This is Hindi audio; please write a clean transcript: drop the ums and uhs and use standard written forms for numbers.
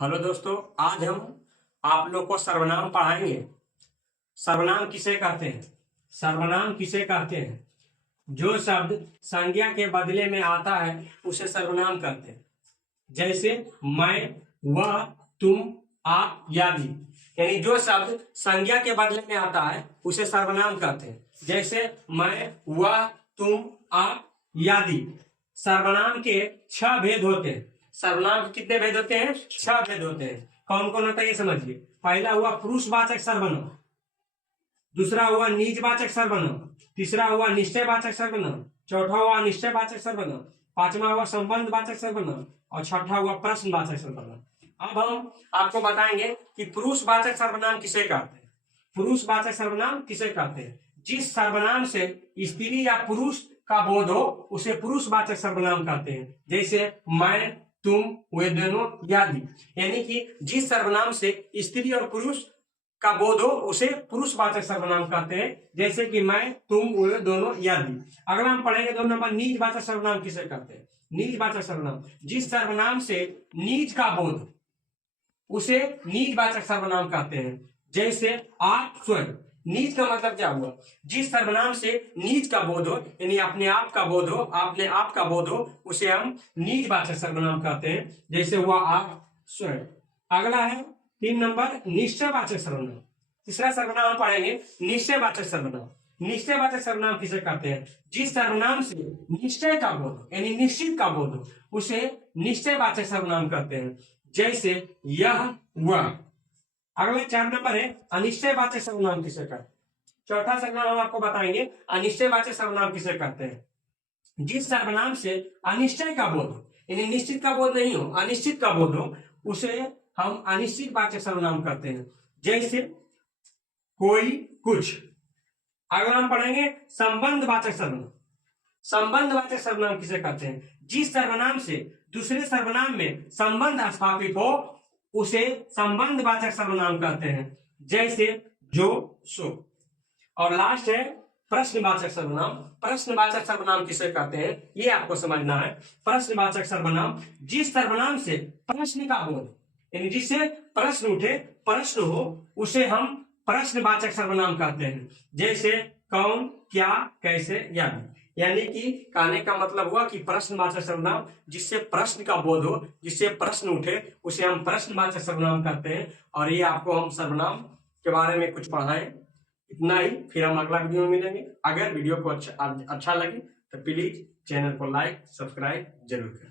हेलो दोस्तों, आज हम आप लोग को सर्वनाम पढ़ाएंगे। सर्वनाम किसे कहते हैं? सर्वनाम किसे कहते हैं? जो शब्द संज्ञा के बदले में आता है उसे सर्वनाम कहते हैं। जैसे मैं, वह, तुम, आप, आदि। यानी जो शब्द संज्ञा के बदले में आता है उसे सर्वनाम कहते हैं। जैसे मैं, वह, तुम, आप, आदि। सर्वनाम के 6 भेद होते हैं। सर्वनाम के कितने भेद होते हैं? 6 भेद होते हैं। कौन कौन होता है ये समझिए। पहला हुआ पुरुषवाचक सर्वनाम, दूसरा हुआ निजवाचक सर्वनाम, तीसरा हुआ निश्चयवाचक सर्वनाम, चौथा हुआ अनिश्चयवाचक सर्वनाम, पांचवा हुआ संबंधवाचक सर्वनाम और छठा हुआ प्रश्नवाचक सर्वनाम। अब हम आपको बताएंगे कि पुरुषवाचक सर्वनाम किसे कहते हैं। पुरुषवाचक सर्वनाम किसे कहते हैं? जिस सर्वनाम से स्त्री या पुरुष का बोध हो उसे पुरुषवाचक सर्वनाम कहते हैं। जैसे मैं, तुम, वे दोनों, आदि। यानी कि जिस सर्वनाम से स्त्री और पुरुष का बोध हो उसे पुरुषवाचक सर्वनाम कहते हैं। जैसे कि मैं, तुम, वे दोनों, आदि। अगला हम पढ़ेंगे 2 नंबर, निजवाचक सर्वनाम किसे कहते हैं। निजवाचक सर्वनाम जिस सर्वनाम से निज का बोध उसे निजवाचक सर्वनाम कहते हैं। जैसे आप स्वयं। निज का मतलब क्या हुआ? जिस सर्वनाम से निज का बोध हो, यानी अपने आप का बोध हो, अपने आप का बोध हो, उसे हम निजवाचक सर्वनाम कहते हैं। जैसे हुआ आप स्वयं। अगला है 3 नंबर, निश्चयवाचक सर्वनाम। तीसरा सर्वनाम हम पढ़ेंगे निश्चयवाचक सर्वनाम। निश्चयवाचक सर्वनाम किसे कहते हैं? जिस सर्वनाम से निश्चय का बोध हो, यानी निश्चित का बोध हो, उसे निश्चयवाचक सर्वनाम कहते हैं। जैसे यह, वह। अगला 4 नंबर है अनिश्चयवाचक सर्वनाम किसे कहते हैं। चौथा सर्वनाम हम आपको बताएंगे अनिश्चयवाचक सर्वनाम किसे कहते हैं। जिस सर्वनाम से अनिश्चय का बोध हो, यानी निश्चित का बोध नहीं हो, अनिश्चित का बोध हो, उसे हम अनिश्चितवाचक सर्वनाम कहते हैं। जैसे कोई, कुछ। अगला हम पढ़ेंगे संबंधवाचक सर्वनाम। संबंधवाचक सर्वनाम किसे कहते हैं? जिस सर्वनाम से दूसरे सर्वनाम में संबंध स्थापित हो उसे संबंधवाचक सर्वनाम कहते हैं। जैसे जो, सो। और लास्ट है प्रश्नवाचक सर्वनाम। प्रश्नवाचक सर्वनाम किसे कहते हैं ये आपको समझना है। प्रश्नवाचक सर्वनाम जिस सर्वनाम से प्रश्न का बोध, यानी जिससे प्रश्न उठे, प्रश्न हो, उसे हम प्रश्नवाचक सर्वनाम कहते हैं। जैसे कौन, क्या, कैसे, आदि। यानी कि कहने का मतलब हुआ कि प्रश्नवाचक सर्वनाम जिससे प्रश्न का बोध हो, जिससे प्रश्न उठे, उसे हम प्रश्नवाचक सर्वनाम कहते हैं। और ये आपको हम सर्वनाम के बारे में कुछ पढ़ाएं। इतना ही, फिर हम अगला वीडियो में मिलेंगे। अगर वीडियो को अच्छा लगे तो प्लीज चैनल को लाइक, सब्सक्राइब जरूर करें।